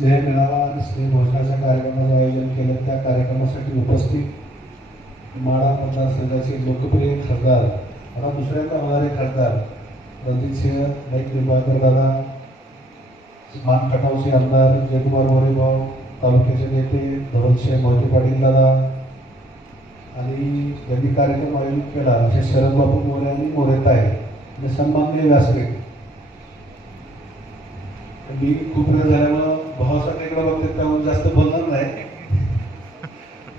स्नेह मेळावा आणि स्नेह भोजनाच्या कार्यक्रमाचं आयोजन केलं. त्या कार्यक्रमासाठी उपस्थित माळा मतदारसंघाचे लोकप्रिय खासदार आता दुसऱ्यांदा होणारे खासदार रणजितसिंह नाईक निंबाळकर दादा मान कटावचे आमदार जयकुमार मोरेभाऊ तालुक्याचे नेते धोरणसिंह मोहिते पाटील दादा आणि त्यांनी कार्यक्रम आयोजित केला. असे शरद बापू मोरे आणि मोरेता आहे आणि सन्माननीय व्यासपीठ. मी खूप वेळ झाल्यामुळं भावासाठी इकडे बघते त्यामुळे जास्त बोलणार नाही.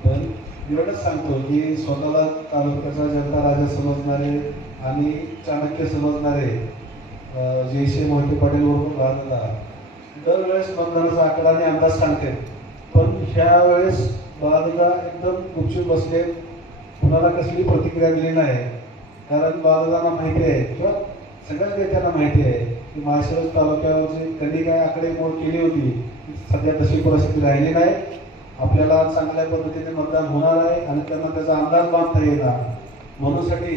पण एवढंच सांगतो की स्वतःला तालुक्याचा जनता राजा समजणारे आणि चाणक्य समजणारे अं, जयश्री मोहिते पाटील वरून राहतात दरवेळेस मतदानाचा आकडा आणि अंदाज सांगते. पण ह्या वेळेस एकदम गुपचूप बसले. कुणाला कसली प्रतिक्रिया दिली नाही. कारण बाळादादांना माहिती आहे किंवा सगळ्याच नेत्यांना माहिती आहे की माळशिरस तालुक्यावरची त्यांनी काय आकडेमोड केली होती सध्या तशी परिस्थिती राहिली नाही आपल्याला चांगल्या पद्धतीने मतदान होणार आहे आणि त्यांना त्याचा अंदाज बांधता येणार. म्हणूनसाठी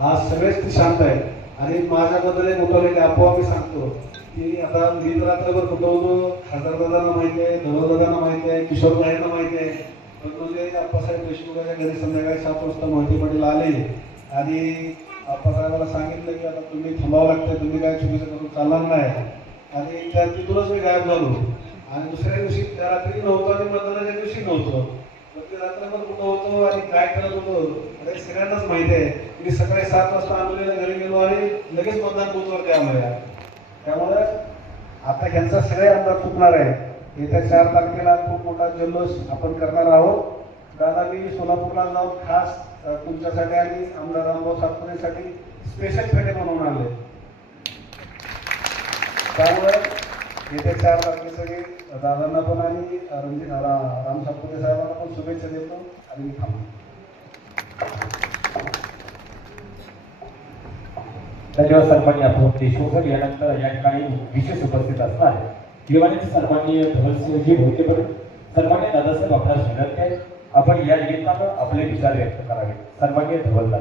आज सगळेच शांत आहेत. आणि माझ्याबद्दल एक उठवलेली आपोआप मी सांगतो की आता नीत रात्रभर कुठं होतो खासदार दादांना माहिती आहे धनुर दादांना माहिती आहे किशोरदाईंना माहिती आहे. पण म्हणजे अप्पासाहेब देशमुखाच्या घरी संध्याकाळी सात वाजता मोहिते पाटील आले आणि अप्पासाहेबाला सांगितलं की आता तुम्ही थांबावं लागतं तुम्ही काय चुकीचं करून चालणार नाही. आणि त्या तिथूनच मी गायब झालो. आणि दुसऱ्या दिवशी त्या रात्री नव्हतो आणि मतदानाच्या दिवशी नव्हतो. पण ते रात्रभर कुठं होतो आणि काय करत होतो? अरे सगळ्यांनाच माहिती आहे. की मी सकाळी सात वाजता आंदोलनाला घरी गेलो आणि लगेच मतदान पोहोचवर त्या या. त्यामुळे आता ह्यांचा सगळे आमदार चुकणार आहे. येत्या चार तारखेला खूप मोठा जल्लोष आपण करणार आहोत. दादा मी सोलापूरला जाऊन खास तुमच्यासाठी आणि आमदार रामभाऊ सातपुरेसाठी स्पेशल फेटे म्हणून आले त्यामुळे येत्या चार तारखेसाठी दादांना पण आणि रणजित राम सातपुरे साहेबांना पण शुभेच्छा देतो आणि मी थांबतो. त्याच्यावर सन्मान्य आपण देशमुख यानंतर या ठिकाणी विशेष उपस्थित असणार आहे सर्वांनी भगतसिंहजी धवलसिंहजी भोतेकर सन्मान्य दादासाहेब आपल्यास विनंती आहे. आपण या निमित्तानं आपले विचार व्यक्त करावे. सन्मान्य धवल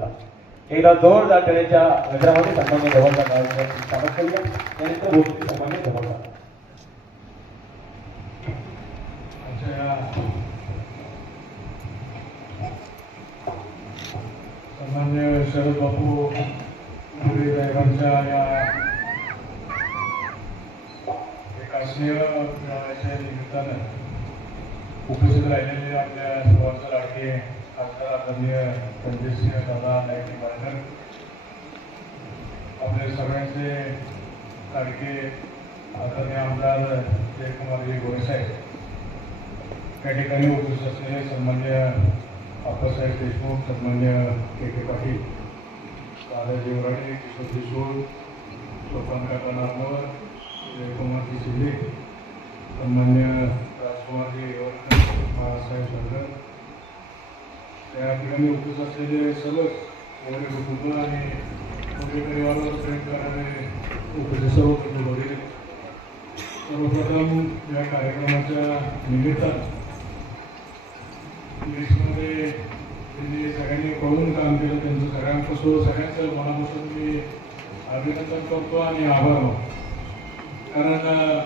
एकदा जोर टाळ्यांच्या गजरामध्ये सन्मान्य धवल दादा स्वागत करूया. त्यानंतर बोलतील सन्मान्य धवल दादा सन्मान्य शरद बापू साहेबांच्या या एक स्नेह मेळाव्याच्या निमित्तानं उपस्थित राहिलेले आपल्या लाडके खासदार आदरणीय रणजितसिंह दादा नाईक निंबाळकर आपले सगळ्यांचे लाडके आदरणीय आमदार जयकुमारजी गोरेसाहेब त्या ठिकाणी उपस्थित असलेले सन्मान्य अप्पासाहेब देशमुख सन्मान्य के के पाटील दादाजी वराडे किशोर देशमुख सोपान काका नामवर जयकुमारजी शिंदे सन्मान्य राजकुमारजी बाळासाहेब सरगर त्या ठिकाणी उपस्थित असलेले सर्व कुटुंब आणि मोरे परिवारावर उपस्थित सर्व कुटुंब. वगैरे सर्वप्रथम या कार्यक्रमाच्या निमित्तानं देशमध्ये त्यांनी सगळ्यांनी पळून काम केलं. त्यांचं सगळ्यांपासून सगळ्यांचं मनापासून मी अभिनंदन करतो आणि आभार मानतो. कारण अं,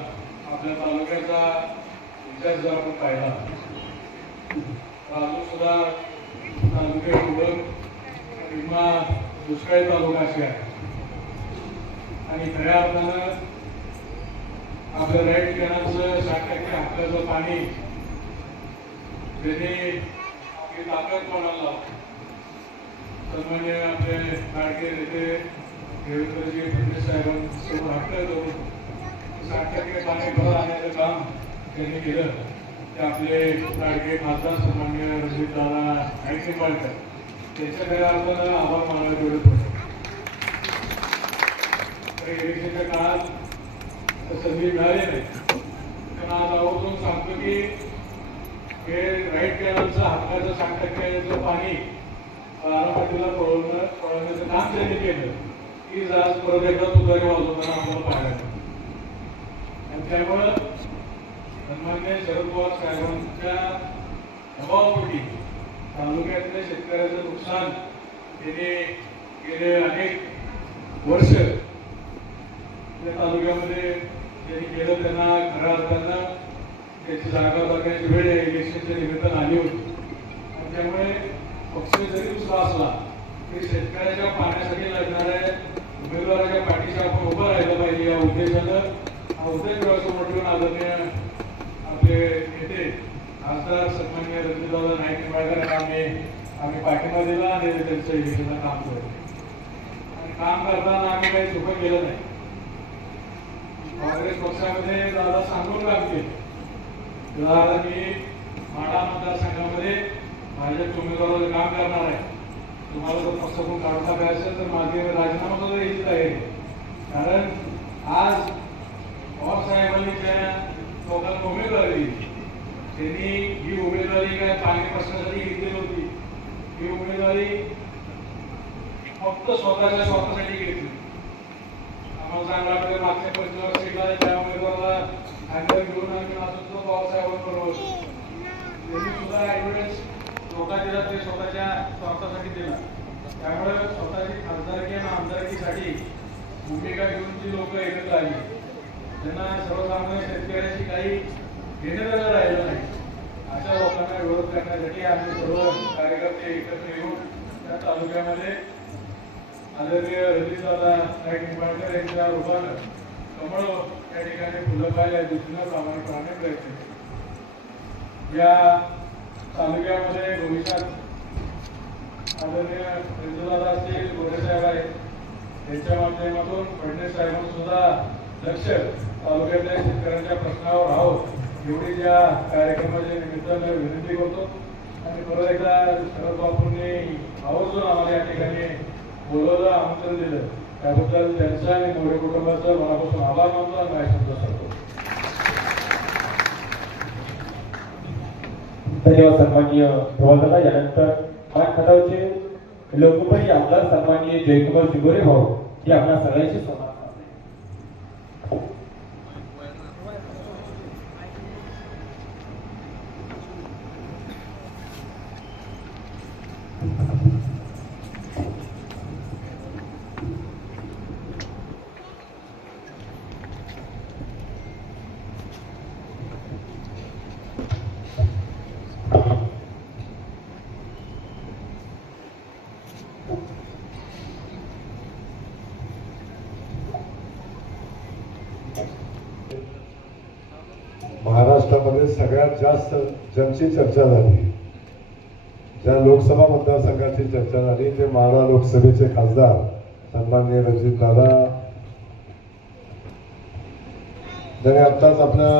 आपल्या तालुक्याचा इतिहास जर आपण पाहिला तर अजून सुद्धा तालुक्यात ओळख किंवा दुष्काळी तालुका असे आहे. आणि खऱ्या अर्थानं आपलं राईट कॅनलचं साठ टक्के हक्काचं पाणी त्याने आपली ताकद कोणाला लावतो? सन्मान्य आपले लाडके नेते देवेंद्रजी फडणवीस साहेबांसोबत हक्क करून साठ टक्के पाणी भर आणण्याचं काम त्यांनी केलं. आपले लाडके खासदार सन्मान्य रणजित दादा नाईक निंबाळकर त्यांच्या आपण आभार मानायला तेवढं पडतं इलेक्शनच्या काळात संधी मिळाली नाही. पण आज आवर्जून सांगतो की हे राईट कॅनलचं हक्काचं साठ टक्क्याचं पाणी बारामतीला पळवणं पळवण्याचं काम त्यांनी केलं की आज परत एकदा तुतारी वाजवताना आम्हाला पाहायला आणि त्यामुळं सन्मान्य शरद पवार साहेबांच्या दबावापोटी तालुक्यातल्या शेतकऱ्याचं नुकसान त्याने गेले अनेक वर्ष त्या तालुक्यामध्ये त्यांनी केलं त्यांना खऱ्या अर्थानं त्याची जागा बघण्याची वेळ इलेक्शनच्या निमित्तानं आली होती. आणि त्यामुळे पक्ष जरी दुसरा असला तरी शेतकऱ्याच्या पाण्यासाठी लढणाऱ्या उमेदवाराच्या पाठीशी आपण उभं राहिलं पाहिजे या उद्देशानं. हा उद्देश डोळ्यासमोर ठेवून आदरणीय आपले नेते खासदार सन्मान्य रंजूदादा नाईक निंबाळकर यांना आम्ही आम्ही पाठिंबा दिला आणि त्यांचं इलेक्शनला काम करतो आणि काम करताना आम्ही काही चुकं केलं नाही. काँग्रेस पक्षामध्ये दादा सांगून काम केलं. दादा मी माडा मतदारसंघामध्ये भाजप उमेदवाराचं काम करणार आहे. तुम्हाला जर पक्षातून काढता काय असेल तर माझे राजीनामा सुद्धा यायची तयारी आहे. कारण आज पवार साहेबांनी त्या लोकांना उमेदवारी. दिली त्यांनी ही उमेदवारी काय पाणी प्रश्नासाठी घेतली होती. ही उमेदवारी फक्त स्वतःच्या स्वार्थासाठी घेतली. आम्हाला चांगला आपल्या मागच्या पंचवर्षीला त्या उमेदवाराला हँडल घेऊन आम्ही नाचत होतो त्यांनी सुद्धा एव्हिडन्स स्वतः दिला ते स्वतःच्या स्वार्थासाठी दिला. त्यामुळे स्वतःची खासदारकी आणि आमदारकीसाठी भूमिका घेऊन जी लोक एकत्र आली. त्यांना सर्वसामान्य शेतकऱ्याची काही घेणं देणं राहिलं नाही अशा लोकांना विरोध करण्यासाठी आम्ही सर्व कार्यकर्ते एकत्र येऊन त्या तालुक्यामध्ये आदरणीय रणजितदादा नाईक निंबाळकर यांच्या रूपानं कमळ या ठिकाणी फुलं पाहिजे या सामान्य प्रामाणिकपणे प्रयत्न केले. या तालुक्यामध्ये भविष्यात आदरणीय रणजितदादा असतील गोरे साहेब आहेत त्यांच्या माध्यमातून फडणवीस साहेबांना सुद्धा लक्ष तालुक्यातल्या शेतकऱ्यांच्या प्रश्नावर राहावं एवढी या कार्यक्रमाच्या निमित्तानं विनंती करतो. आणि परत एकदा शरद बापूंनी आवर्जून आम्हाला या ठिकाणी बोलवलं आमंत्रण दिलं. त्याबद्दल त्यांचा आणि मोरे कुटुंबाचा मनापासून आभार मानतो आणि काय शब्द सांगतो धन्यवाद सन्माननीय प्रवासदादा यानंतर मान खटावचे लोकप्रिय आमदार सन्माननीय जयकुमार चिगोरे भाऊ हे आपल्या सगळ्यांशी संवाद महाराष्ट्रामध्ये सगळ्यात जास्त ज्यांची चर्चा झाली. ज्या लोकसभा मतदारसंघाची चर्चा झाली ते माढा लोकसभेचे खासदार सन्माननीय रणजित दादा. ज्याने आत्ताच आपल्या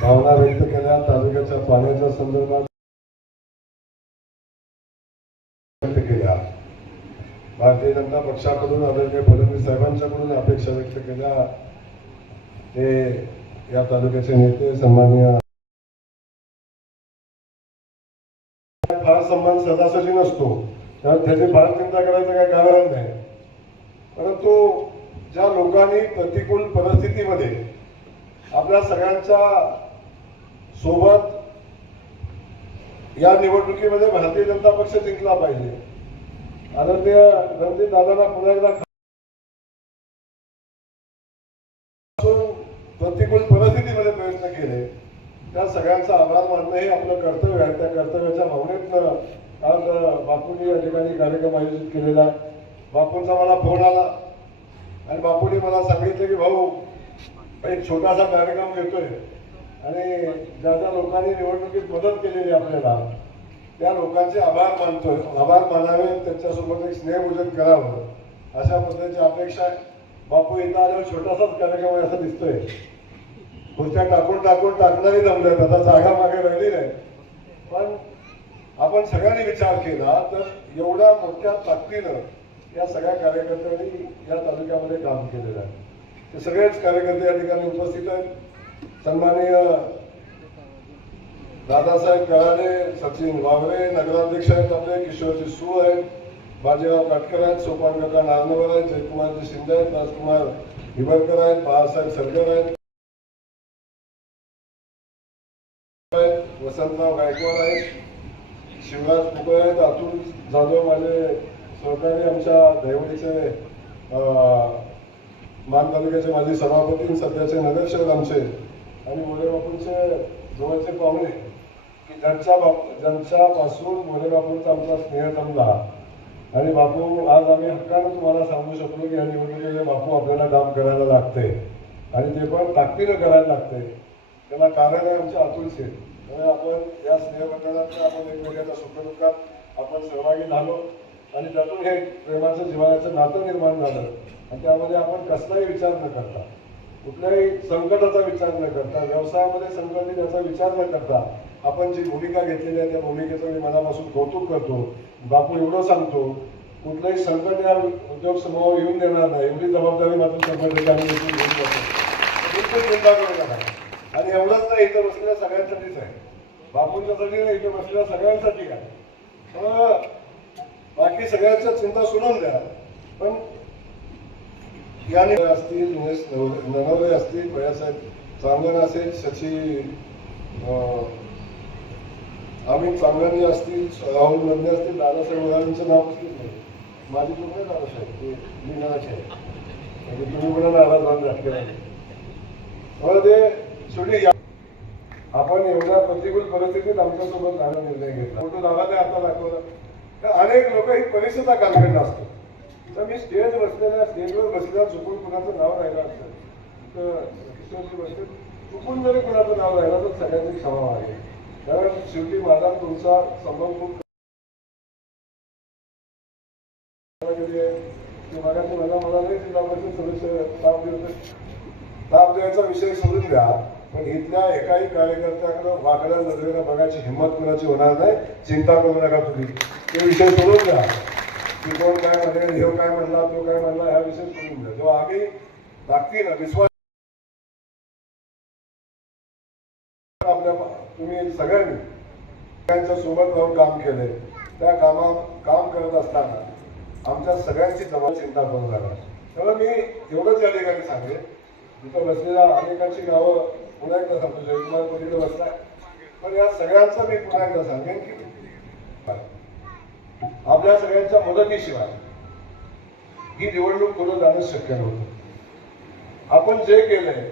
भावना व्यक्त केल्या तालुक्याच्या पाण्याच्या संदर्भात व्यक्त केल्या. भारतीय जनता पक्षाकडून आदरणीय फडणवीस साहेबांच्याकडून अपेक्षा व्यक्त केल्या. ते या तालुक्याचे नेते सन्माननीय फार सन्मान सहजासहजी नसतो. त्यामुळे त्याची फार चिंता करायचं काही कारण नाही. परंतु ज्या लोकांनी प्रतिकूल परिस्थितीमध्ये आपल्या सगळ्यांच्या सोबत या निवडणुकीमध्ये भारतीय जनता पक्ष जिंकला पाहिजे. आदरणीय रणजित दादांना पुन्हा एकदा असून प्रतिकूल परिस्थितीमध्ये प्रयत्न केले त्या सगळ्यांचा आभार मानणं हे आपलं कर्तव्य आहे त्या कर्तव्याच्या भावनेतनं आज अं, बापूंनी या ठिकाणी कार्यक्रम आयोजित केलेला. बापूंचा मला फोन आला. आणि बापूंनी मला सांगितलं की भाऊ एक छोटासा कार्यक्रम घेतोय. आणि ज्या ज्या लोकांनी निवडणुकीत मदत केलेली आपल्याला त्या लोकांचे आभार मानतोय. आभार मानावे त्यांच्यासोबत एक स्नेहभोजन करावं अशा पद्धतीची अपेक्षा आहे. बापू इथं आल्यावर छोटासाच कार्यक्रम आहे असं दिसतोय. खुर्च्या टाकून टाकून टाकणारी जमल्यात आता जागा मागे राहिली नाही. पण आपण सगळ्यांनी विचार केला तर एवढ्या मोठ्या ताकदीनं या सगळ्या कार्यकर्त्यांनी या तालुक्यामध्ये काम केलेलं आहे. ते सगळेच कार्यकर्ते या ठिकाणी उपस्थित आहेत. सन्माननीय दादासाहेब कराडे सचिन वावरे नगराध्यक्ष आहेत आपले किशोरजी सू आहेत बाजीराव काटकर आहेत सोपान काका नारनवर आहेत जयकुमारजी शिंदे आहेत राजकुमार हिबरकर आहेत बाळासाहेब सरगर आहेत आहेत, वसंतराव गायकवाड आहेत. शिवराज पुकळे आहेत अतुल जाधव माझे सहकारी आमच्या दैवडीचे मान तालुक्याचे माजी सभापती सध्याचे नगरसेवक आमचे आणि मोरे बापूंचे जवळचे पाहुणे की ज्यांच्या बाप ज्यांच्यापासून मोरे बापूंचा आमचा स्नेह जमला आणि बापू आज आम्ही हक्कानं तुम्हाला सांगू शकलो की या निवडणुकीचे बापू आपल्याला काम करायला लागते. आणि ते पण ताकदीनं करायला लागते त्याला कारण आहे आमच्या अतुल सेठ त्यामुळे आपण या स्नेहमंडळात आपण वेगवेगळ्या सुखदुःखात आपण सहभागी झालो आणि त्यातून हे प्रेमाचं जीवनाचं नातं निर्माण झालं. आणि त्यामध्ये आपण कसलाही विचार न करता कुठल्याही संकटाचा विचार न करता व्यवसायामध्ये संकट त्याचा याचा विचार न करता आपण जी भूमिका घेतलेली आहे त्या भूमिकेचं मी मनापासून कौतुक करतो. बापू एवढं सांगतो कुठलंही संकट या उद्योग समूहावर येऊन देणार नाही. एवढी जबाबदारी मात्र संकट टक्के आम्ही घेऊन चिंता करू नका. आणि एवढंच नाही इथं बसलेल्या सगळ्यांसाठीच आहे. बापूंच्यासाठी नाही इथे बसलेल्या सगळ्यांसाठी आहे. बाकी सगळ्यांच्या चिंता सोडून द्या. पण याने असतील नव- नवरे असतील भैयासाहेब चांगलं असेल अं, अमित चांगणी असतील राहुल मधले असतील दादासाहेब वडाळांचं नाव असतील नाही. माझी नाही दादासाहेब? ते मी नावाचे आहे. म्हणजे तुम्ही पण नाराज राजकीय मला ते शेवटी आपण एवढ्या प्रतिकूल परिस्थितीत आमच्यासोबत राहणं निर्णय घेतला. फोटो दादा नाही आता दाखवला? तर अनेक लोक ही परीक्षेचा कालखंड असतो. तर मी स्टेज बसलेल्या स्टेजवर बसलेल्या चुकून कुणाचं नाव राहिलं असतं तर किशोरजी चुकून जरी कुणाचं नाव राहिलं तर सगळ्यांनी क्षमा आहे कारण शेवटी माझा तुमचा संबंध खूप मला मला नाही जिल्हा परिषद सदस्य लाभ देत लाभ द्यायचा विषय सोडून द्या. पण इथल्या एकाही कार्यकर्त्याकडे वाकड्या नजरेला बघायची हिंमत कुणाची होणार नाही. चिंता करू नका तुम्ही. ते विषय सोडून द्या. की कोण काय म्हणेल हे काय म्हणला तो काय म्हणला ह्या विषय सोडून द्या. जेव्हा आम्ही ताकदीनं विश्वास आपल्या तुम्ही सगळ्यांनी सगळ्यांच्या सोबत राहून काम केले. त्या कामा काम करत असताना आमच्या सगळ्यांची जवळ चिंता करू नका त्यामुळे मी एवढंच या ठिकाणी सांगेन. तिथं बसलेल्या अनेकांची गावं पुन्हा एकदा सांगतो जयकुमार पलीकडे बसला. पण या सगळ्यांचं मी पुन्हा एकदा सांगेन की आपल्या सगळ्यांच्या मदतीशिवाय ही निवडणूक पुढे जाणं शक्य नव्हतं. आपण जे केलंय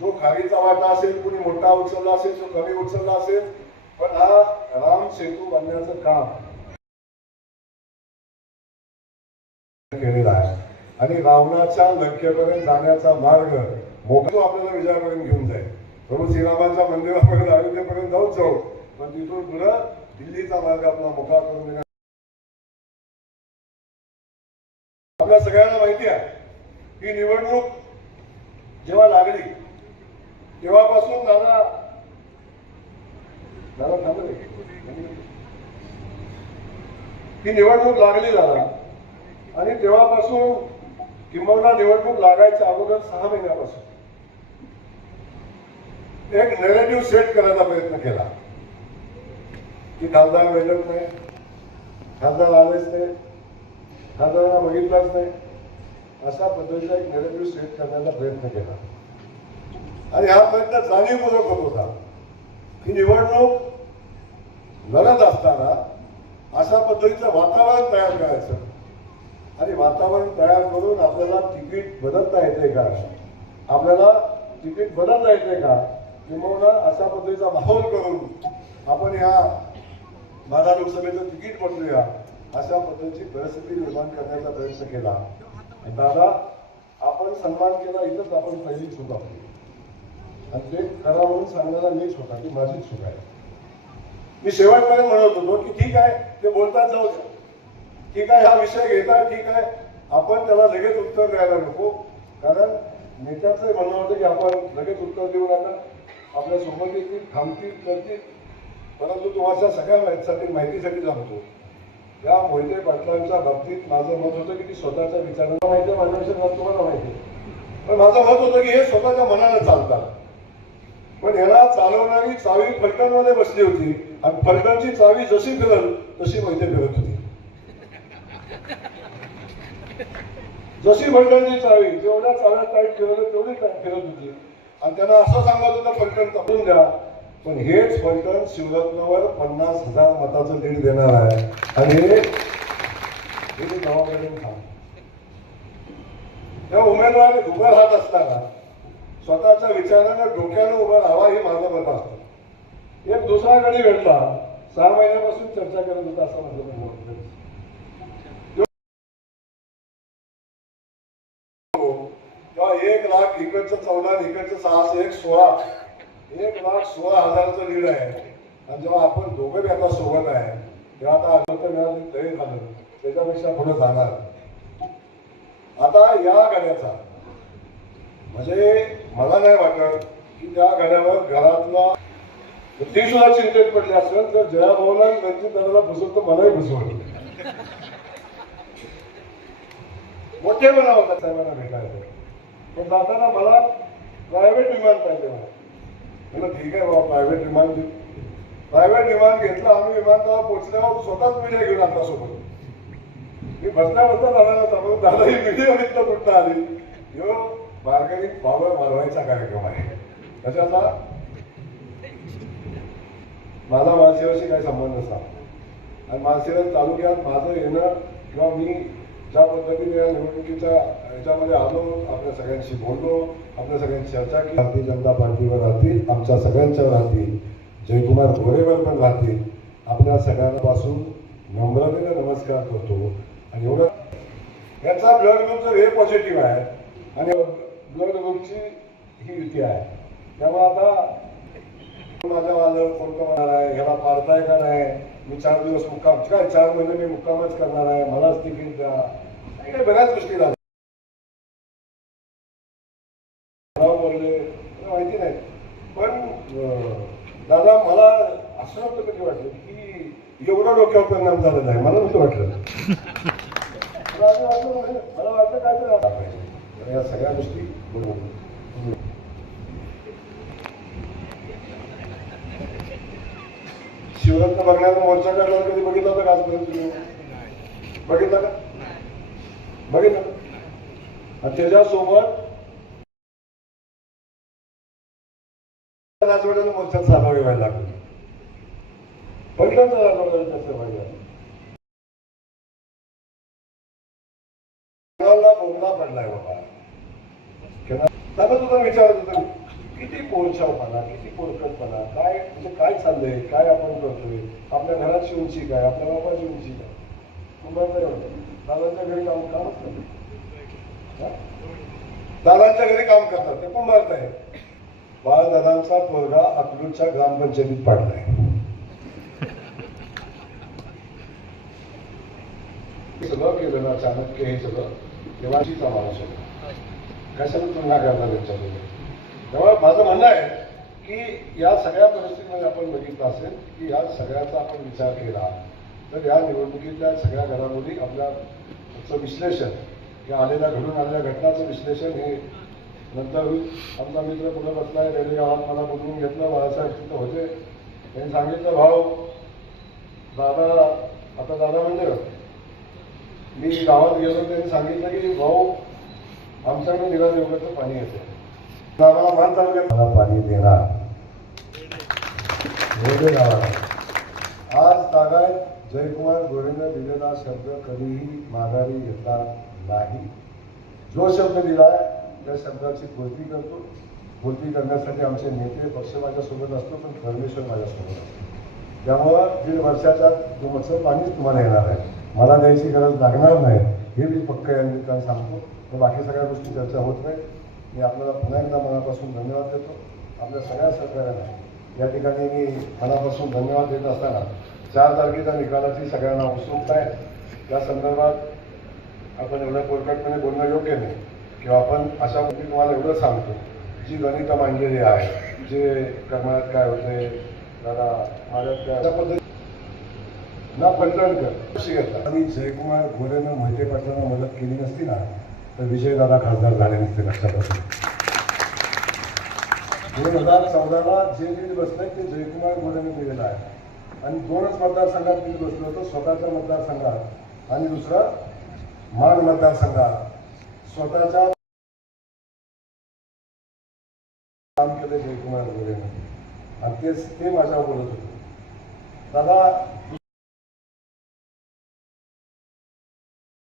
जो खारीचा वाटा असेल कुणी मोठा उचलला असेल जो कमी उचलला असेल पण हा राम सेतू बांधण्याचं काम केलेलं आहे. आणि रावणाच्या लंकेपर्यंत जाण्याचा मार्ग मोठा आपल्याला विजयापर्यंत घेऊन जाईल. प्रभू श्रीरामाच्या मंदिरापर्यंत अयोध्येपर्यंत जाऊन जाऊ. पण तिथून पुढं दिल्लीचा मार्ग आपला मोकळा करून देणार. आपल्या सगळ्यांना माहिती आहे ही निवडणूक जेव्हा लागली तेव्हापासून दादा दादा थांबले ही निवडणूक लागली दादा. आणि तेव्हापासून किंबहुना निवडणूक लागायच्या अगोदर सहा महिन्यापासून. एक नेरेटिव्ह सेट करायचा प्रयत्न केला. की खासदार भेटत नाही. खासदार आलेच नाही. खासदारांना बघितलाच नाही. अशा पद्धतीचा एक नेरेटिव्ह सेट करण्याचा प्रयत्न केला. आणि हा प्रयत्न जाणीवपूर्वक होत होता. ही निवडणूक लढत असताना अशा पद्धतीचं वातावरण तयार करायचं. आणि वातावरण तयार करून आपल्याला तिकीट बदलता येते का? आपल्याला तिकीट बदलता येते का? किंबहुना अशा पद्धतीचा माहोल करून आपण या माझा लोकसभेचं तिकीट बदलूया अशा पद्धतीची परिस्थिती निर्माण करण्याचा प्रयत्न केला. दादा आपण सन्मान केला इथंच आपण पहिली चूक आपली आणि ते करा म्हणून सांगणारा मीच होता की माझी चूक आहे. मी शेवटपर्यंत म्हणत होतो की ठीक आहे ते बोलतात जाऊ द्या. ठीक आहे हा विषय घेता ठीक आहे आपण त्याला लगेच उत्तर द्यायला नको. कारण नेत्याचं म्हणणं होतं की आपण लगेच उत्तर देऊ नका. आपल्यासोबत येतील थांबतील करतील परंतु तुम्हाला सगळ्या माहितीसाठी माहितीसाठी सांगतो या मोहिते पाटलांच्या बाबतीत माझं मत होतं की ती स्वतःच्या विचारांना माहिती आहे माझ्या मत तुम्हाला माहिती आहे. पण माझं मत होतं की हे स्वतःच्या मनानं चालतात. पण ह्याला चालवणारी चावी फलटणमध्ये बसली होती. आणि फलटणची चावी जशी फिरल तशी मोहिते फिरत होती. जशी फलटणची चावी जेवढ्या चाव्या टाईट फिरवलं तेवढी टाईट फिरत होती. आणि त्यांना असं सांगत होतं पलटण तपून द्या पण हेच पलटण शिवरत्नावर पन्नास हजार मताचं लीड देणार आहे. आणि हे हे मी गावाकडे सांग उमेदवार उभं राहत असताना स्वतःच्या विचारानं डोक्यानं उभं राहावा ही माझं मत असतं. एक दुसरा गडी भेटला सहा महिन्यापासून चर्चा करत होता असं माझं म्हणणं होतं. तेव्हा एक लाख इकडचं चौदा इकडचं सहाशे एक सोळा. एक लाख सोळा हजाराचं लीड आहे. आणि जेव्हा आपण दोघं बी आता सोबत आहे तेव्हा आता अर्थ मिळालं तरी झालं. त्याच्यापेक्षा पुढे जाणार. आता या गाड्याचा म्हणजे मला नाही वाटत की त्या गाड्यावर घरातला ती सुद्धा चिंतेत पडली असेल तर जया भाऊला रणजित दादाला फसवत तर मलाही फसवलं मोठे मला होता साहेबांना भेटायचं पण जाताना मला प्रायव्हेट विमान पाहिजे मला म्हणलं ठीक आहे बाबा प्रायव्हेट विमान देऊ प्रायव्हेट विमान घेतलं आम्ही विमानतळावर पोहोचल्यावर स्वतःच मीडिया घेऊन आपल्यासोबत मी बसल्या बसता दादाला सांगून दादा ही मीडिया मित्र कुठं आली? ह्यो बारकाईत पावर मारवायचा कार्यक्रम आहे. त्याच्यातला माझा मानसेवाशी काही संबंध नसता आणि मानसेवा तालुक्यात माझं येणं किंवा मी ज्या पद्धतीने या निवडणुकीच्या याच्यामध्ये आलो आपल्या सगळ्यांशी बोललो आपल्या सगळ्यांची चर्चा केली. भारतीय जनता पार्टीवर राहतील आमच्या सगळ्यांच्यावर राहतील. जयकुमार गोरेवर पण राहतील. आपल्या सगळ्यांपासून नम्रतेने नमस्कार करतो. आणि एवढं याचा ब्लड ग्रुप जर हे पॉझिटिव्ह आहे आणि ब्लड ग्रुपची ही युती आहे त्यामुळे आता माझ्या माझं कोणतं होणार आहे ह्याला पारताय का नाही? मी चार दिवस मुक्काम काय चार महिने मी मुक्कामच करणार आहे? मलाच तिकीट द्या. काही बऱ्याच गोष्टी झाल्या. माहिती नाही. पण दादा मला असं नव्हतं कधी वाटलं की एवढं डोक्यावर परिणाम झालेला आहे. मला नव्हतं वाटलं. मला वाटलं काय झालं पाहिजे. तर या सगळ्या गोष्टी बरोबर शिवरत्न बघण्याचा मोर्चा काढला कधी बघितला होता का आजपर्यंत बघितला का? बघितलं? त्याच्यासोबत राजवाड्याला मोर्चात सहभागी व्हायला लागलो. बघितलं राजवाड्याला सहभागी झाला पडलाय बाबा. त्याला तुझा विचारत होता किती पोरछावपणा किती पोरकटपणा काय म्हणजे काय चाललंय? काय आपण करतोय? आपल्या घराची उंची काय? आपल्या बाबाची उंची काय? कुंभारचं दादांच्या घरी काम कामच करतात दादांच्या घरी काम करतात. ते कुंभारत आहे बाळदादांचा पोरगा अकलूजच्या ग्रामपंचायतीत पाडलाय. सगळं केलं ना चाणक्य हे सगळं तेव्हाचीचा माणूस होता कशाला तुलना करणार त्यांच्याबरोबर तेव्हा माझं म्हणणं आहे की या सगळ्या परिस्थितीमध्ये आपण बघितलं असेल की या सगळ्याचा आपण विचार केला तर या निवडणुकीतल्या सगळ्या घडामोडी आपल्याचं विश्लेषण या आलेल्या घडून आलेल्या घटनाचं विश्लेषण हे नंतर होईल. आमचा मित्र पुढे बसलाय रेल्वे गावात मला बोलवून घेतलं बाळासाहेब तिथं होते. त्यांनी सांगितलं भाऊ दादा आता दादा म्हणजे मी गावात गेलो त्यांनी सांगितलं की भाऊ आमच्याकडे निरा देवगडचं पाणी येतं. दादा मान तालुक्यात. मला पाणी देणार. आज तागायत जयकुमार गोरेनं दिलेला शब्द कधीही माघारी घेतला नाही. जो शब्द दिलाय त्या शब्दाची पूर्ती करतो. पूर्ती करण्यासाठी आमचे नेते पक्ष माझ्यासोबत असतो पण परमेश्वर माझ्यासोबत असतो. त्यामुळं दीड वर्षाच्या तुमचं पाणीच तुम्हाला येणार आहे. मला द्यायची गरज लागणार नाही हे मी पक्क या निमित्तानं सांगतो. तर बाकी सगळ्या गोष्टी चर्चा होत नाही. मी आपल्याला पुन्हा एकदा मनापासून धन्यवाद देतो. आपल्या सगळ्या सहकार्यांना. या ठिकाणी मी मनापासून धन्यवाद देत असताना चार तारखेच्या निकालाची सगळ्यांना उत्सुकता आहे. त्या संदर्भात आपण एवढं कोरकटपणे बोलणं योग्य नाही. किंवा आपण अशा गोष्टी तुम्हाला एवढं सांगतो जी गणितं मांडलेली आहे जे कर्मात काय होते दादा माझ्यात काय अशा पद्धती ना पंचवणकर घेतला आणि जयकुमार गोरेनं मोहिते पाटलांना मदत केली नसती ना तर विजयदादा खासदार झाले नसते लक्षात दोन हजार चौदाला जे लीड बसलंय ते जयकुमार गोरेने दिलेलं आहे. आणि दोनच मतदारसंघात मी बसलो होतो स्वतःच्या मतदारसंघात. आणि दुसरं मान मतदारसंघात. स्वतःच्या काम केलं जयकुमार गोरे. आणि तेच ते माझ्या बोलत होते. दादा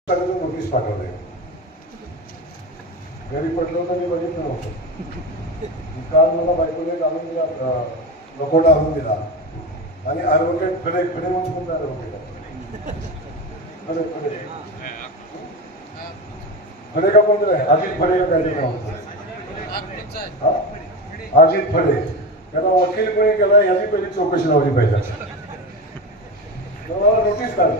नोटीस पाठवलंय घरी पडलो तर मी बघितलं नव्हतं. काल मला बायकोने आणून दिला लकोटा आणून दिला. आणि ॲडव्होकेट फडे फडे म्हणून कोणता ॲडव्होकेट फडे फडे फडे का कोणतं? आहे अजित फडे का काहीतरी नाव अजित फडे त्याला वकील कोणी केला याची पहिली चौकशी लावली पाहिजे. तर मला नोटीस काढली.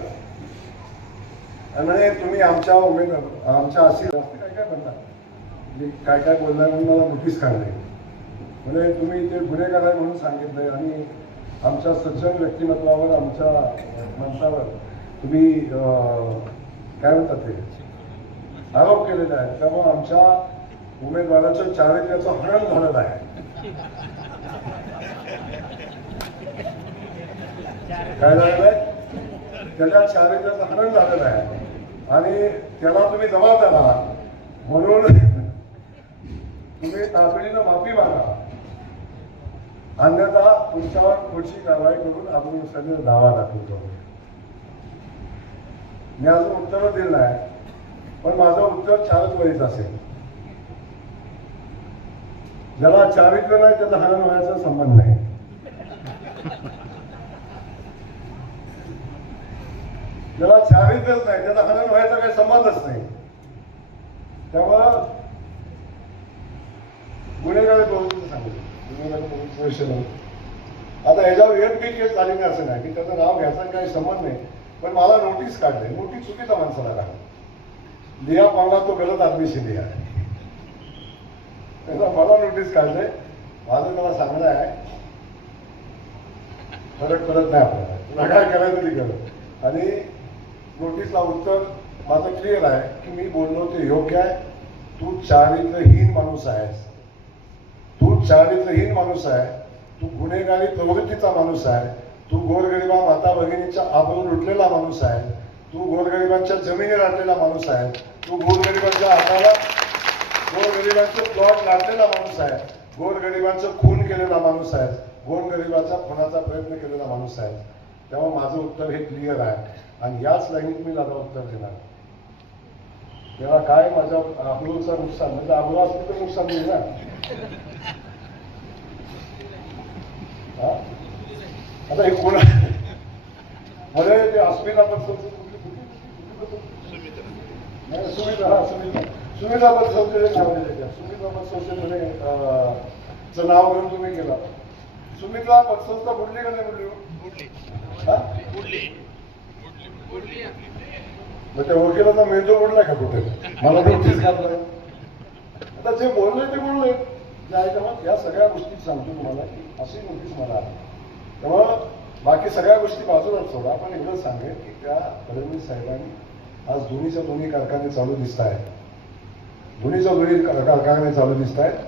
आणि तुम्ही आमच्या उमेदवार आमच्या अशी काय काय म्हणता? म्हणजे काय काय बोलणार म्हणून मला नोटीस काढली. म्हणजे तुम्ही ते गुन्हेगार आहे म्हणून सांगितलंय आणि आमच्या सज्जन व्यक्तिमत्वावर आमच्या माणसावर तुम्ही अं, काय म्हणतात ते? आरोप केलेले आहे त्यामुळे आमच्या उमेदवाराचं चारित्र्याचं हरण झालेलं आहे. काय झालेलं आहे? त्याच्या चारित्र्याचं हरण झालेलं आहे. आणि त्याला तुम्ही जबाबदार आहात म्हणून तुम्ही तातडीनं माफी मागा. अन्यथा तुमच्यावर पुढची कारवाई करून आपण सगळे दावा दाखल करू. मी अजून उत्तर दिलं नाही पण माझं उत्तर चारच वळीच असेल. ज्याला चारित्र नाही त्याचा हरण व्हायचा संबंध नाही. ज्याला चारित्रच नाही त्याचा हरण व्हायचा काही संबंधच नाही. तेव्हा गुन्हेगारी प्रवृत्तीचं सांगितलं. विषय आता ह्याच्यावर एक बी केस झाली नाही असं नाही की त्याचं नाव घ्यायचा काही संबंध नाही. पण मला नोटीस काढली. नोटीस चुकीच्या माणसाला काढली. लिहा पावला तो गलत आदमीशी लिहा त्याला मला नोटीस काढले. माझं मला सांगणं आहे. फरक पडत नाही आपल्याला. तुला काय करायचं ती करत आणि नोटीसला उत्तर माझं क्लिअर आहे की मी बोललो ते योग्य आहे. तू चारित्रहीन माणूस आहेस. तू चारित्रहीन माणूस आहे तू गुन्हेगारी प्रवृत्तीचा माणूस आहे तू गोरगरिबा माता भगिनीच्या आबरू लुटलेला माणूस आहे तू गोरगरिबांच्या जमिनी लाटलेला माणूस आहे तू गोरगरिबांच्या हाताला गोरगरिबांचं प्लॉट लाटलेला माणूस आहे गोरगरिबांचं खून केलेला माणूस आहे गोरगरिबाचा खुनाचा प्रयत्न केलेला माणूस आहे. तेव्हा माझं उत्तर हे क्लिअर आहे आणि याच लाईनीत मी दादा उत्तर देणार. तेव्हा काय माझ्या अब्रुचं नुकसान म्हणजे अब्रू असलं तर नुकसान नाही ना? आता हे कोणमध्ये ते अस्मिता पद नाही, सुमिता हा सुमिता. सुमिता पद संशोधन ठेवले त्याच्या सुमिता पद संशोधन अं, चं नाव घेऊन तुम्ही गेला. सुमित्रा पतसंस्था बुडली का नाही बुडली हा? मग त्या वकिलाचा मेंदू बुडला का कुठे? मला नोटीस घातलं आता जे बोलले ते बोलले. या सगळ्या गोष्टी सांगतो तुम्हाला. की अशी नोटीस मला आली. तेव्हा बाकी सगळ्या गोष्टी बाजूलाच सोडा. आपण एवढं सांगेल की त्या फडणवीस साहेबांनी आज दोन्हीच्या दोन्ही कारखाने चालू दिसत आहेत. दोन्हीच्या दोन्ही कारखाने चालू दिसत आहेत.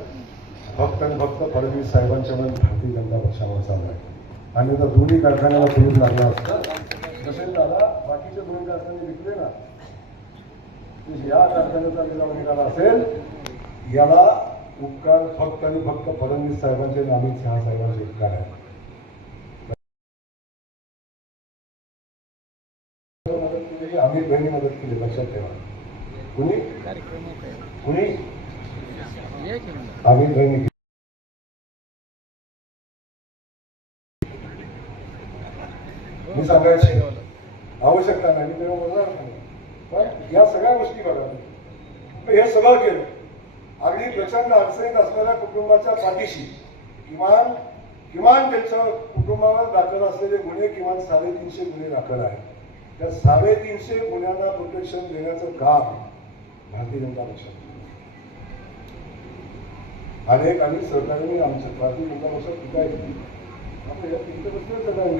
फक्त आणि फक्त फडणवीस साहेबांच्या मध्ये भारतीय जनता पक्षावर चालू आहे. आणि तर दोन्ही कारखान्याला फिरून लागला असतं तसेच दादा बाकीचे दोन्ही कारखाने विकले ना. या कारखान्याचा निकाल असेल याला उपकार फक्त आणि फक्त फडणवीस साहेबांचे आणि अमित शहा साहेबांचे उपकार आहेत. मदत केली अमित भाईंनी मदत केली लक्षात ठेवा. कुणी? कुणी? अमित भाईंनी मी सांगायचे. आवश्यकता नाही मी तेव्हा बोलणार नाही. या सगळ्या गोष्टी बघा. हे सगळं केलं. अगदी प्रचंड अडचणीत असलेल्या कुटुंबाच्या पाठीशी किमान किमान त्यांच्या कुटुंबावर दाखल असलेले गुन्हे किमान साडेतीनशे गुन्हे दाखल आहेत. त्या साडेतीनशे गुन्ह्यांना प्रोटेक्शन देण्याचं काम भारतीय जनता पक्षात अनेक आणि सरकारने आमच्या भारतीय जनता पक्षात टीका केली.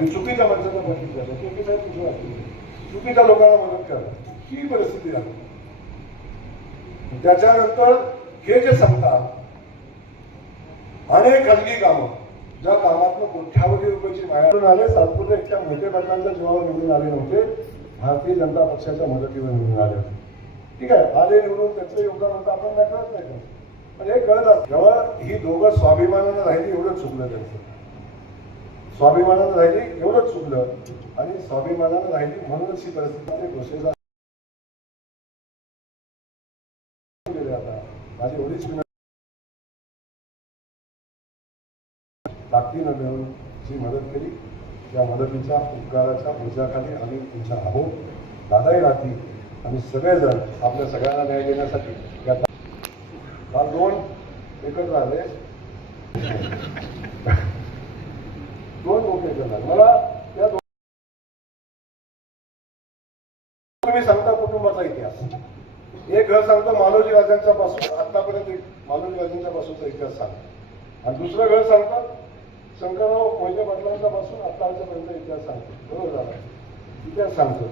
चुकीच्या माणसांना मदत करा चुकीच्या कुठे चुकीच्या लोकांना मदत करा. ही परिस्थिती आहे. त्याच्यानंतर हे जे सांगतात अनेक खाजगी कामं ज्या कामातनं कोट्यावधी रुपयाची माया आले सातपुते इतक्या मोठे पाटलांच्या जीवावर निवडून आले नव्हते भारतीय जनता पक्षाच्या मदतीवर निवडून आले होते. ठीक आहे आले निवडून त्यांचं योगदान होतं आपण नाही कळत नाही पण हे कळत असतं. जेव्हा ही दोघं स्वाभिमानानं राहिली एवढंच चुकलं त्यांचं. स्वाभिमानानं राहिली एवढंच चुकलं. आणि स्वाभिमानानं राहिली म्हणूनच ही परिस्थिती घोषणा केली आता माझी बरीच विनंती ताकदीनं मिळून जी मदत केली त्या मदतीच्या उपकाराच्या ऊर्जाखाली आम्ही तुमच्या आहोत. दादाही राहतील आणि सगळेजण आपल्या सगळ्यांना न्याय देण्यासाठी या काल दोन एकत्र आले. दोन लोक एकत्र आले. मला त्या दोन तुम्ही सांगता कुटुंबाचा इतिहास. एक घर सांगतो मालोजी राजांच्या पासून आतापर्यंत मालोजी राजांच्या पासूनचा इतिहास सांगतो. आणि दुसरं घर सांगतं शंकरराव मोहिते पाटलांच्या पासून आतापर्यंत इतिहास सांगतो. बरोबर झाला? इतिहास सांगतो.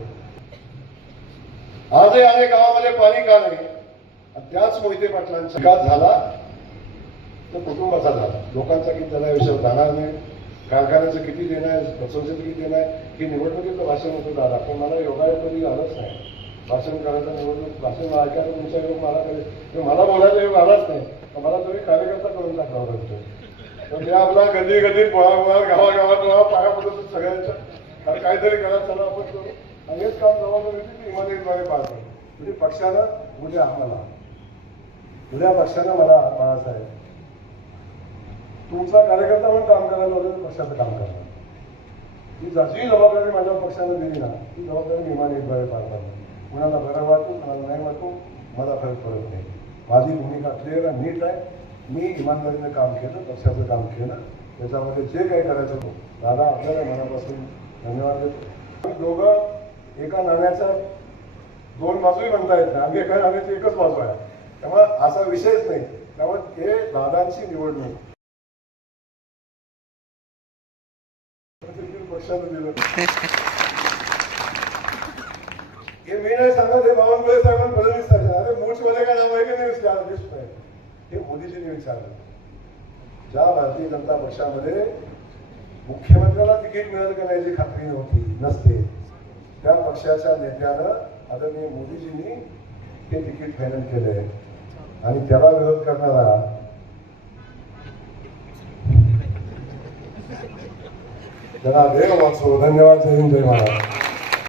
आजही अनेक गावामध्ये पाणी का नाही? त्याच मोहिते पाटलांचा विकास झाला तो कुटुंबाचा झाला. लोकांचा किती झाला विषय जाणार नाही कारखान्याचं किती देणं आहे संसदेचं किती देणं आहे हे निवडणुकीचं भाषण होतं दादा. पण मला योगायोग कधी आलंच नाही. भाषण करायचं निवडणूक भाषण ऐकायला तुमच्या योग मला कधी मला बोलायला योग आलाच नाही. मला तुम्ही कार्यकर्ता करून टाकावं लागतो. म्हणजे तर आपला गदी गदी मुळा मुळा गावागावात मुळा पाया पडतो सगळ्यांच्या. आणि काहीतरी करा चला आपण करू. आणि हेच काम जबाबदारी होती ती इमानदारीद्वारे पार म्हणजे पक्षानं उद्या आम्हाला. उद्या पक्षानं मला बाळासाहेब. तुमचा कार्यकर्ता म्हणून काम करायला लागलं पक्षाचं काम करणार ही जशी जबाबदारी माझ्या पक्षानं दिली ना ती जबाबदारी मी इमानदारीद्वारे पार पाडली. कुणाला बरं वाटू कुणाला नाही वाटू मला फरक पडत नाही. माझी भूमिका क्लिअर आणि नीट आहे. मी इमानदारीनं काम केलं पक्षाचं काम केलं. त्याच्यामध्ये जे काही करायचं होतं दादा आपल्याला मनापासून धन्यवाद देतो. दोघं एका नाण्याच्या दोन बाजूही म्हणता येत नाही. आम्ही एका नाण्याची एकच बाजू आहे. त्यामुळे असा विषयच नाही. त्यामुळे हे दादांची निवडणूक. पक्षानं दिलं. हे मी नाही सांगत हे बावनकुळे साहेबांना फडणवीस साहेब. अरे मूठमध्ये काय नाव आहे की नाही विचार आहे हे मोदीजींनी विचारलं. ज्या भारतीय जनता पक्षामध्ये मुख्यमंत्र्याला तिकीट मिळेल का नाही याची खात्री नव्हती नसते त्या पक्षाच्या नेत्यानं आदरणीय मोदीजींनी हे तिकीट फायनल केलंय. आणि त्याला विरोध करणारा त्याला वाचो धन्यवाद. जय हिंद जय महाराज.